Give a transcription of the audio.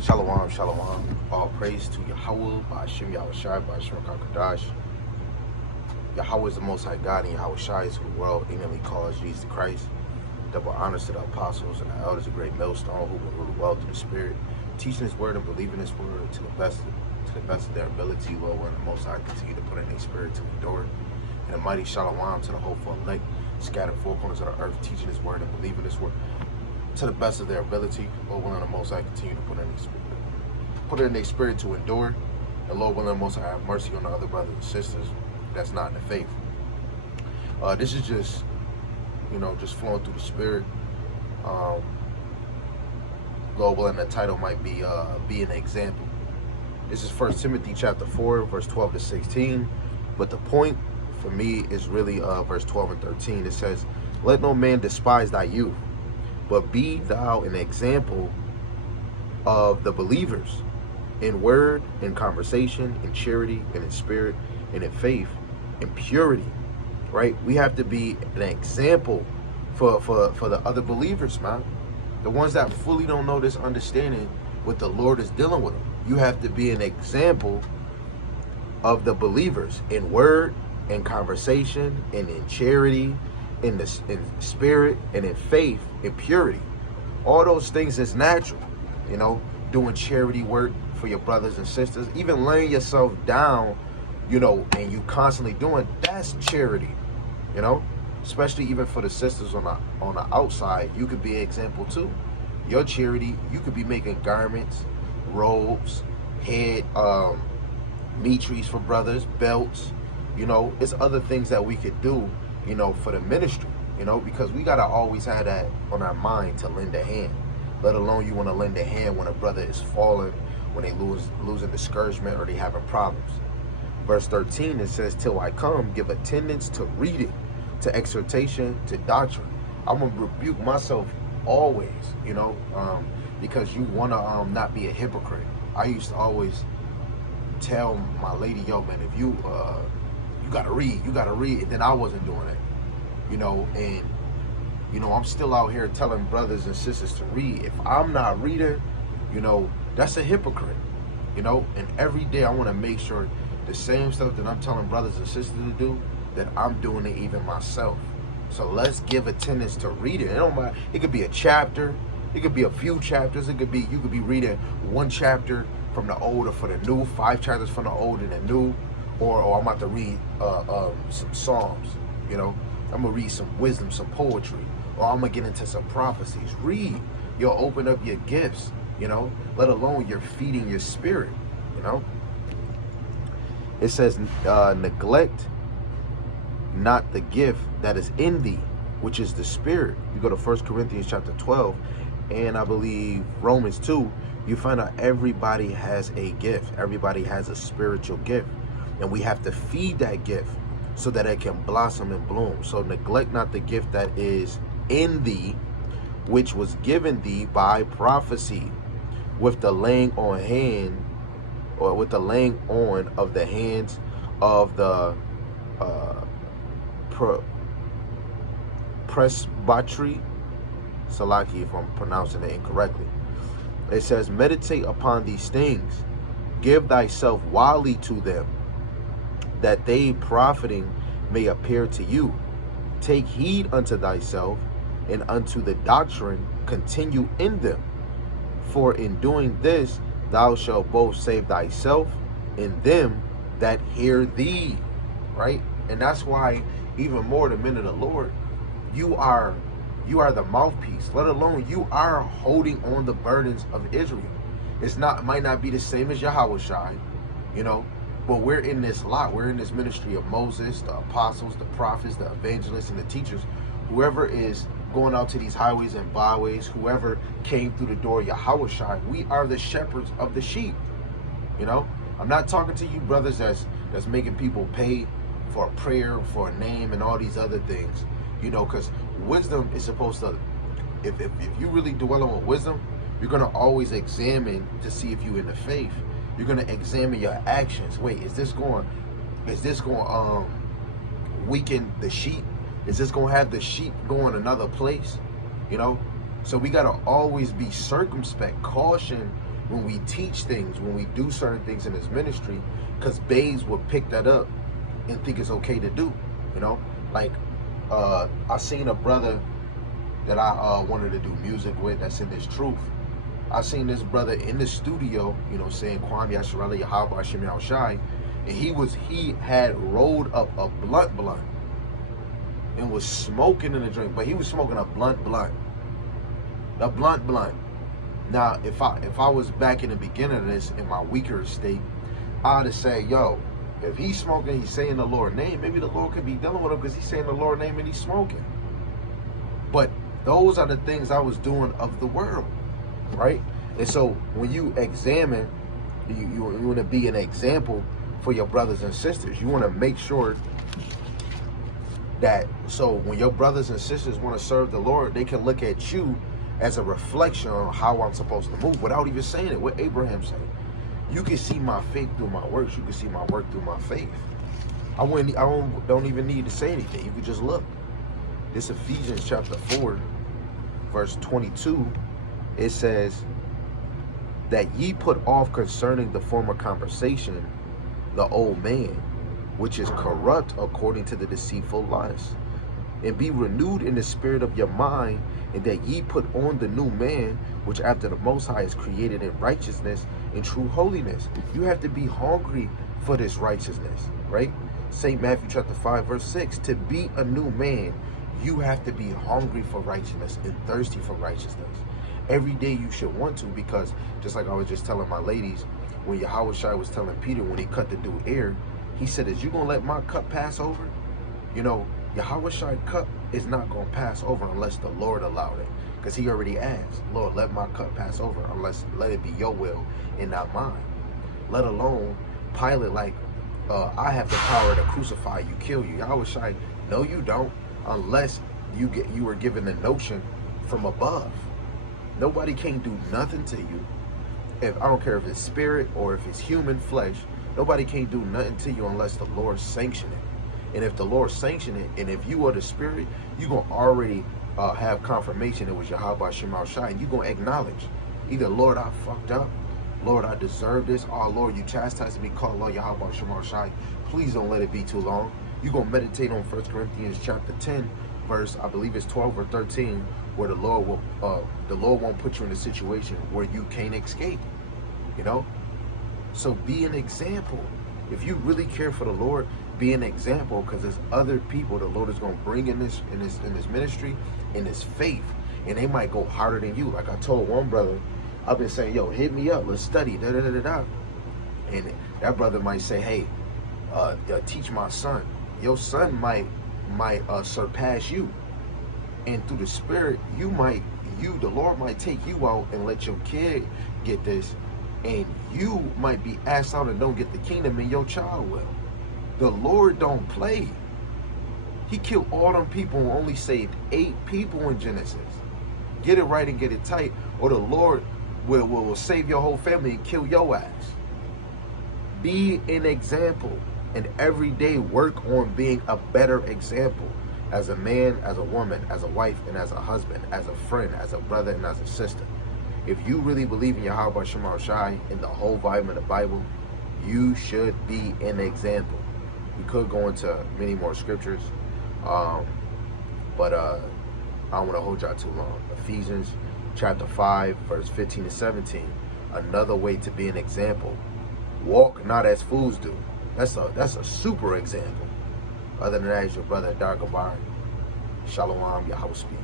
Shalom, shalom. All praise to Yahweh, Ba'ashem Yahushai, Ba'ashem Kakadash. Yahweh is the Most High God, and Yahweh Shai is who the world ignorantly calls Jesus Christ. Double honors to the apostles and the elders of great millstone who will rule the world through the Spirit, teaching His word and believing His word to the best of their ability. Lord, and the Most High continue to put in their spirit to endure. And a mighty shalom to the hopeful elect, scattered four corners of the earth, teaching His word and believing His word to the best of their ability. Lord willing, the Most High continue to put it in their spirit to endure. And Lord willing, the Most High have mercy on the other brothers and sisters that's not in the faith. This is just, just flowing through the spirit. Lord willing, the title might be an example. This is 1 Timothy chapter 4, verse 12 to 16. But the point for me is really verse 12 and 13. It says, "Let no man despise thy youth, but be thou an example of the believers in word, in conversation, in charity, and in spirit, and in faith, in purity." Right? We have to be an example for the other believers, man. The ones that fully don't know this understanding what the Lord is dealing with them. You have to be an example of the believers in word, in conversation, and in charity, in spirit, and in faith, in purity. All those things is natural, doing charity work for your brothers and sisters, even laying yourself down, and you constantly doing, that's charity, especially even for the sisters on the outside. You could be an example too. Your charity, you could be making garments, robes, head mitris for brothers, belts. It's other things that we could do, for the ministry, because we gotta always have that on our mind to lend a hand. Let alone you want to lend a hand when a brother is falling, when they losing discouragement, or they having problems. Verse 13, it says, "Till I come, give attendance to reading, to exhortation, to doctrine." I'm gonna rebuke myself always, because you wanna not be a hypocrite. I used to always tell my lady, "Yo, man, if you gotta read, and then I wasn't doing it, and I'm still out here telling brothers and sisters to read. If I'm not reading, that's a hypocrite, and every day I want to make sure the same stuff that I'm telling brothers and sisters to do, that I'm doing it even myself. So let's give attendance to reading. It don't matter. It could be a chapter, it could be a few chapters, you could be reading one chapter from the old or for the new, 5 chapters from the old and the new, or I'm about to read some Psalms, I'm gonna read some wisdom, some poetry, or I'm gonna get into some prophecies. Read. You'll open up your gifts, let alone you're feeding your spirit, It says, neglect not the gift that is in thee, which is the spirit. You go to 1 Corinthians chapter 12, and I believe Romans 2, you find out everybody has a gift. Everybody has a spiritual gift. And we have to feed that gift so that it can blossom and bloom. So neglect not the gift that is in thee, which was given thee by prophecy, with the laying on of the hands of the presbytery. Salaki if I'm pronouncing it incorrectly. It says, "Meditate upon these things, give thyself wildly to them, that they profiting may appear to you. Take heed unto thyself, and unto the doctrine continue in them. For in doing this thou shalt both save thyself and them that hear thee." Right? And that's why even more the men of the Lord, you are the mouthpiece, let alone you are holding on the burdens of Israel. It might not be the same as Yahweh Shai, but we're in this lot. We're in this ministry of Moses, the apostles, the prophets, the evangelists, and the teachers. Whoever is going out to these highways and byways, whoever came through the door, Yahweh Shai, we are the shepherds of the sheep. I'm not talking to you brothers that's making people pay for a prayer, for a name, and all these other things. Because wisdom is supposed to, if you really dwell on wisdom, you're gonna always examine to see if you're in the faith. You're gonna examine your actions. Wait, is this going weaken the sheep? Is this gonna have the sheep going another place? So we gotta always be circumspect, caution when we teach things, when we do certain things in this ministry, because babes will pick that up and think it's okay to do, you know? Like, I seen a brother that I wanted to do music with that's in this truth. I seen this brother in the studio, you know, saying Kwame Yasharala Yahweh Hashem Yahweh Shai, and he had rolled up a blunt and was smoking in the drink, but he was smoking a blunt. Now, if I was back in the beginning of this in my weaker state, I'd have said, yo, if he's smoking, he's saying the Lord's name, maybe the Lord could be dealing with him because he's saying the Lord's name and he's smoking. But those are the things I was doing of the world, right? And so when you examine, you want to be an example for your brothers and sisters. You want to make sure that, so when your brothers and sisters want to serve the Lord, they can look at you as a reflection on how I'm supposed to move without even saying it. What Abraham said, you can see my faith through my works. You can see my work through my faith. I don't even need to say anything. You can just look. This Ephesians chapter 4, verse 22, it says that ye put off concerning the former conversation the old man, which is corrupt according to the deceitful lust, and be renewed in the spirit of your mind, and that ye put on the new man, which after the Most High is created in righteousness and true holiness. You have to be hungry for this righteousness, right? St. Matthew chapter 5, verse 6, to be a new man, you have to be hungry for righteousness and thirsty for righteousness. Every day you should want to, because just like I was just telling my ladies, when Yahweh Shai was telling Peter when he cut the dude ear, he said, is you going to let my cup pass over? You know, Yahweh Shai cup is not going to pass over unless the Lord allowed it. Because he already asked, Lord, let my cup pass over, unless let it be your will and not mine. Let alone Pilate, like, I have the power to crucify you, kill you. Yahweh Shai, no you don't, unless you were given the notion from above. Nobody can do nothing to you. If I don't care if it's spirit or if it's human flesh, nobody can do nothing to you unless the Lord sanction it. And if the Lord sanction it, and if you are the spirit, you're going to already have confirmation it was Yahweh Shemar Shai, and you're going to acknowledge, either, Lord, I fucked up. Lord, I deserve this. Oh, Lord, you chastised me. Call Lord Yahweh Shemar Shai. Please don't let it be too long. You're going to meditate on 1 Corinthians chapter 10, verse, I believe it's 12 or 13, where the Lord won't put you in a situation where you can't escape, you know? So be an example. If you really care for the Lord, be an example, because there's other people the Lord is going to bring in this ministry, in this faith, and they might go harder than you. Like I told one brother, I've been saying, yo, hit me up, let's study, da-da-da-da-da. And that brother might say, hey, teach my son. Your son might surpass you. And through the spirit, the Lord might take you out and let your kid get this, and you might be asked out and don't get the kingdom, and your child will. The Lord don't play. He killed all them people and only saved 8 people in Genesis. Get it right and get it tight, or the Lord will save your whole family and kill your ass. Be an example, and every day work on being a better example. As a man, as a woman, as a wife, and as a husband, as a friend, as a brother, and as a sister. If you really believe in Yahweh Shemar Shai and the whole volume of the Bible, you should be an example. We could go into many more scriptures, but I don't want to hold y'all too long. Ephesians chapter 5, verse 15 to 17. Another way to be an example. Walk not as fools do. That's a super example. Other than that, is your brother Dargabar. Shalom, Yahweh speak.